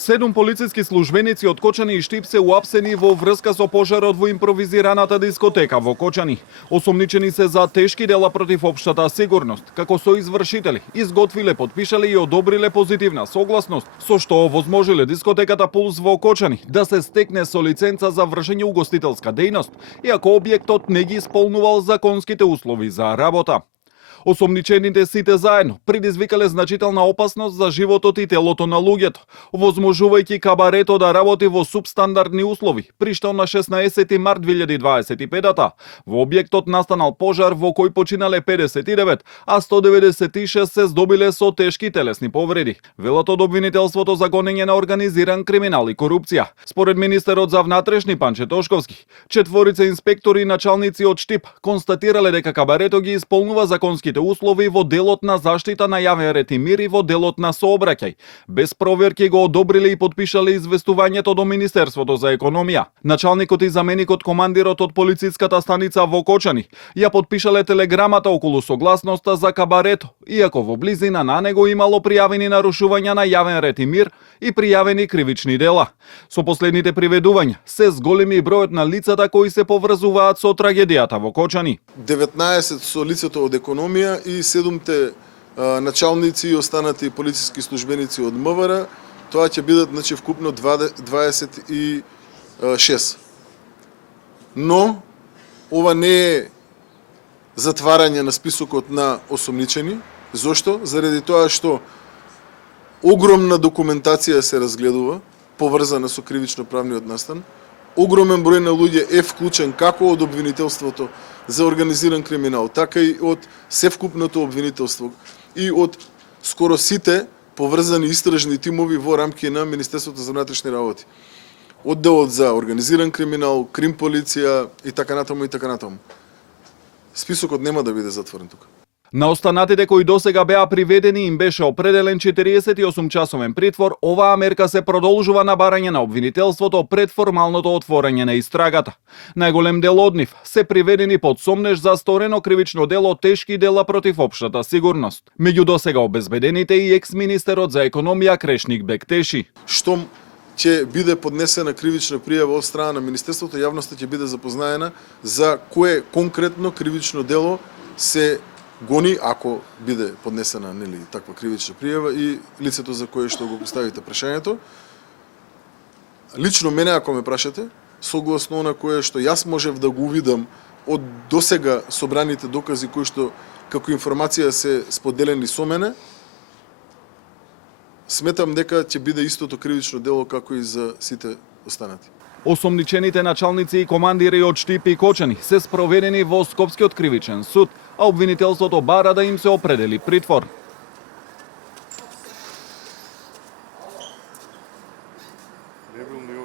7 полициски службеници од Кочани и Штип се уапсени во врска со пожарот во импровизираната дискотека во Кочани. Осомничени се за тешки дела против општата сигурност, како соизвршители изготвиле, подпишале и одобриле позитивна согласност, со што овозможиле дискотеката Пулс во Кочани да се стекне со лиценца за вршење угостителска дејност, иако објектот не ги исполнувал законските услови за работа. Осомничените сите заедно предизвикале значителна опасност за животот и телото на луѓето, возможувајќи кабарето да работи во субстандардни услови, при што на 16 март 2025 во објектот настанал пожар во кој починале 59, а 196 се здобиле со тешки телесни повреди, велат од обвинителството за гонење на организиран криминал и корупција. Според министерот за внатрешни Панче Тошковски, 4 инспектори и началници од Штип констатирале дека кабарето ги исполнува законски услови во делот на заштита на јавен ред и мир и во делот на сообраќај. Без проверки го одобриле и подпишале известувањето до Министерството за економија. Началникот и заменикот командирот од полициската станица во Кочани ја подпишале телеграмата околу согласноста за кабарето, иако во близина на него имало пријавени нарушувања на јавен ред и мир и пријавени кривични дела. Со последните приведувања се зголеми бројот на лицата кои се поврзуваат со трагедијата во Кочани. 19 со лицето од економија и 7 началници и останати полициски службеници од МВР, тоа ќе бидат вкупно 26. Но ова не е затварање на списокот на осомничени. Зошто? Заради тоа што огромна документација се разгледува, поврзана со кривично-правниот настан. Огромен број на луѓе е вклучен како од обвинителството за организиран криминал, така и од севкупното обвинителство и од скоро сите поврзани истражни тимови во рамки на Министерството за внатрешни работи. Одделот за организиран криминал, крим полиција и така натаму и така натаму. Списокот нема да биде затворен тука. На останатите кои досега беа приведени им беше определен 48-часовен притвор. Оваа мерка се продолжува на барање на обвинителството пред формалното отворање на истрагата. Најголем дел од нив се приведени под сомнеж за сторено кривично дело тешки дела против општата сигурност. Меѓу досега обезбедените и екс-министерот за економија Крешник Бектеши. Штом ќе биде поднесена кривична пријава од страна на Министерството, јавноста ќе биде запознаена за кое конкретно кривично дело се гони, ако биде поднесена таква кривична пријава и лицето за кое што го поставите прашањето. Лично мене, ако ме прашате, согласно на кое што јас можев да го увидам од досега собраните докази кои што како информација се споделени со мене, сметам дека ќе биде истото кривично дело како и за сите останати. Осомничените началници и командири од Штип и Кочани се спроведени во Скопскиот кривичен суд, а обвинителството бара да им се определи притвор. Не бил ни